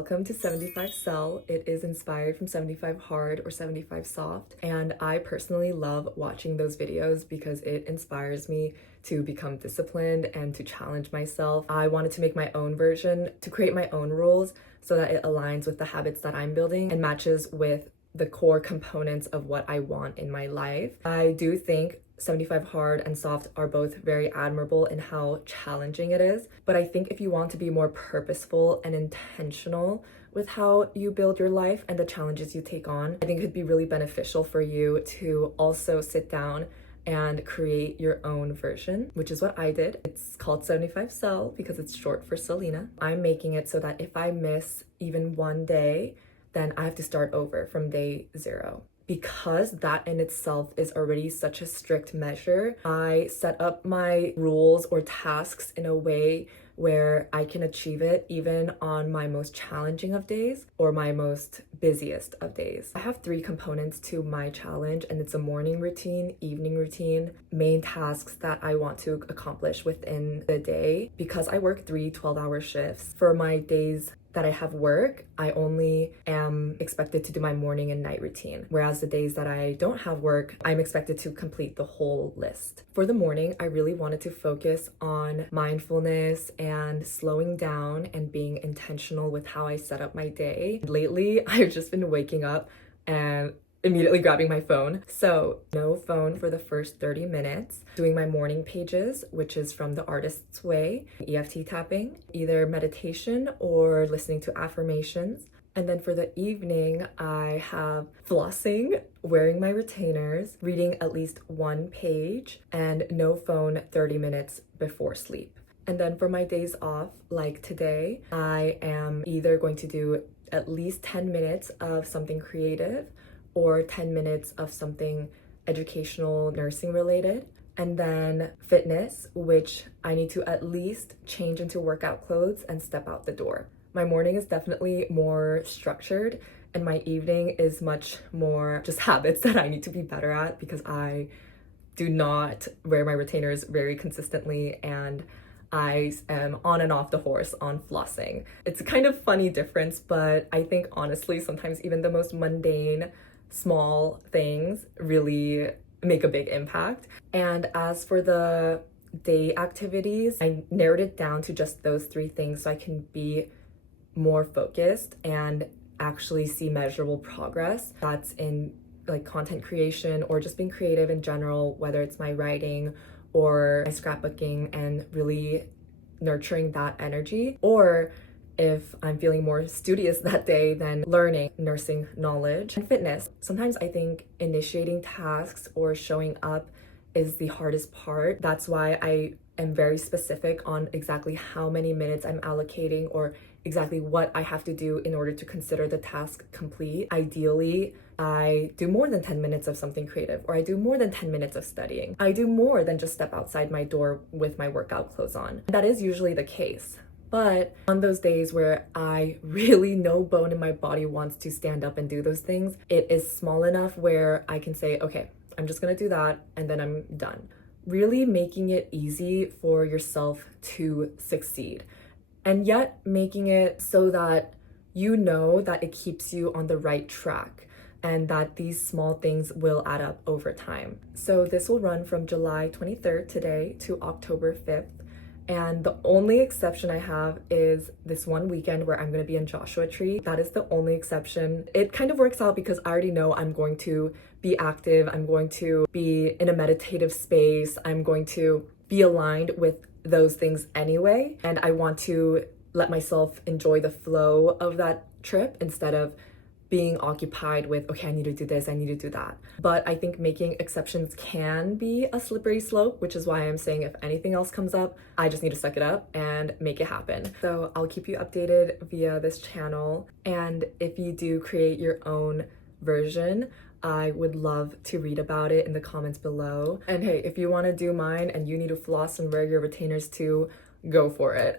Welcome to 75 Cell. It is inspired from 75 Hard or 75 Soft, and I personally love watching those videos because it inspires me to become disciplined and to challenge myself. I wanted to make my own version, to create my own rules so that it aligns with the habits that I'm building and matches with the core components of what I want in my life. I do think 75 Hard and Soft are both very admirable in how challenging it is, but I think if you want to be more purposeful and intentional with how you build your life and the challenges you take on, I think it could be really beneficial for you to also sit down and create your own version, which is what I did. It's called 75 Cell because it's short for Selena. I'm making it so that if I miss even one day, then I have to start over from day 0. Because that in itself is already such a strict measure, I set up my rules or tasks in a way where I can achieve it even on my most challenging of days or my most busiest of days. I have 3 components to my challenge, and it's a morning routine, evening routine, main tasks that I want to accomplish within the day. Because I work 3 12-hour shifts, for my days that I have work, I only am expected to do my morning and night routine. Whereas the days that I don't have work, I'm expected to complete the whole list. For the morning, I really wanted to focus on mindfulness and slowing down and being intentional with how I set up my day. Lately, I've just been waking up and immediately grabbing my phone. So no phone for the first 30 minutes, doing my morning pages, which is from The Artist's Way, EFT tapping, either meditation or listening to affirmations. And then for the evening, I have flossing, wearing my retainers, reading at least 1 page, and no phone 30 minutes before sleep. And then for my days off, like today, I am either going to do at least 10 minutes of something creative or 10 minutes of something educational, nursing related, and then fitness, which I need to at least change into workout clothes and step out the door. My morning is definitely more structured, and my evening is much more just habits that I need to be better at because I do not wear my retainers very consistently, and I am on and off the horse on flossing. It's a kind of funny difference, but I think honestly, sometimes even the most mundane small things really make a big impact. And as for the day activities, I narrowed it down to just those 3 things so I can be more focused and actually see measurable progress. That's in like content creation or just being creative in general, whether it's my writing or my scrapbooking and really nurturing that energy, or if I'm feeling more studious that day, then learning, nursing knowledge, and fitness. Sometimes I think initiating tasks or showing up is the hardest part. That's why I am very specific on exactly how many minutes I'm allocating or exactly what I have to do in order to consider the task complete. Ideally, I do more than 10 minutes of something creative, or I do more than 10 minutes of studying. I do more than just step outside my door with my workout clothes on. That is usually the case. But on those days where I really, no bone in my body wants to stand up and do those things, it is small enough where I can say, okay, I'm just gonna do that and then I'm done. Really making it easy for yourself to succeed, and yet making it so that you know that it keeps you on the right track and that these small things will add up over time. So this will run from July 23rd today to October 5th. And the only exception I have is this one weekend where I'm going to be in Joshua Tree. That is the only exception. It kind of works out because I already know I'm going to be active. I'm going to be in a meditative space. I'm going to be aligned with those things anyway. And I want to let myself enjoy the flow of that trip instead of being occupied with, okay, I need to do this, I need to do that. But I think making exceptions can be a slippery slope, which is why I'm saying if anything else comes up, I just need to suck it up and make it happen. So I'll keep you updated via this channel. And if you do create your own version, I would love to read about it in the comments below. And hey, if you want to do mine and you need to floss and wear your retainers too, go for it.